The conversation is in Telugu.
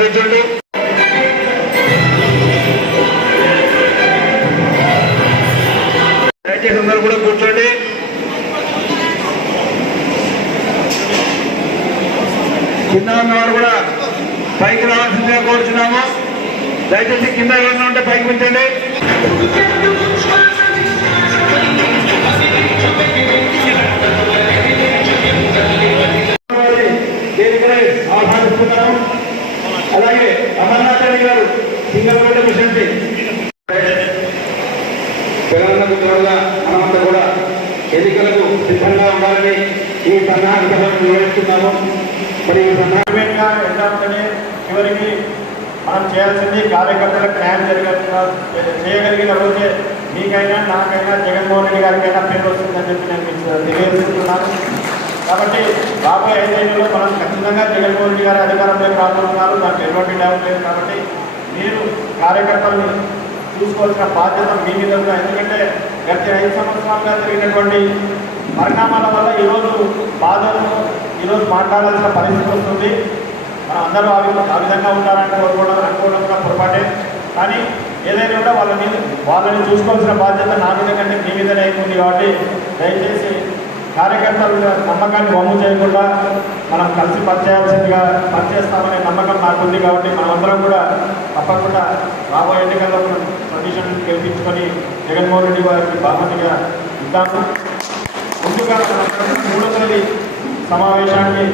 కూర్చోండి. దయచేసి అందరూ కూడా కూర్చోండి. కింద ఉన్నవారు కూడా పైకి రావాల్సిందిగా కోరుచున్నాము. దయచేసి కింద ఏమైనా ఉంటే పైకి ఉంచండి. ఆహ్వానిస్తున్నాము. అలాగే అమర్నాథ్ రెడ్డి గారు సింగల్పేట మిషన్ పిల్లలకు త్వరగా మనమంతా కూడా ఎన్నికలకు సిద్ధంగా ఉండాలని ఈ సన్నాహక సభను నిర్వహిస్తున్నాము. మరి ఈ సన్నాహంగా ఎలా ఉంటేనే చివరికి మనం చేయాల్సింది కార్యకర్తలకు న్యాయం చేయగలిగిన రోజే మీకైనా నాకైనా జగన్మోహన్ రెడ్డి గారికైనా పేరు వస్తుందని చెప్పి నేను తెలియజేస్తున్నాను. కాబట్టి రాబోయే 5 ఏళ్లలో మనం ఖచ్చితంగా జగన్మోహన్ రెడ్డి గారి అధికారంలోకి రాబోతున్నారు. దానికి ఎటువంటి డౌట్ లేదు. కాబట్టి మీరు కార్యకర్తలను చూసుకోవాల్సిన బాధ్యత మీ మీద కూడా. ఎందుకంటే గత 5 సంవత్సరాలుగా జరిగినటువంటి పరిణామాల వల్ల ఈరోజు బాధను ఈరోజు మాట్లాడాల్సిన పరిస్థితి వస్తుంది. మనం అందరూ ఆ విధంగా ఉండాలని అనుకోవడం కూడా పొరపాటే. కానీ ఏదైనా కూడా వాళ్ళని చూసుకోవాల్సిన బాధ్యత నా మీద కంటే మీ మీదనే అయిపోయింది. కాబట్టి దయచేసి కార్యకర్తల నమ్మకాన్ని వమ్ము చేయకుండా మనం కలిసి పనిచేస్తామనే నమ్మకం నాకుంది. కాబట్టి మనమందరం కూడా తప్పకుండా రాబోయే ఎన్నికల్లో కండిషన్ గెలిపించుకొని జగన్మోహన్ రెడ్డి గారికి బహుమతిగా ఇద్దాము. ముందుగా 300వ సమావేశాన్ని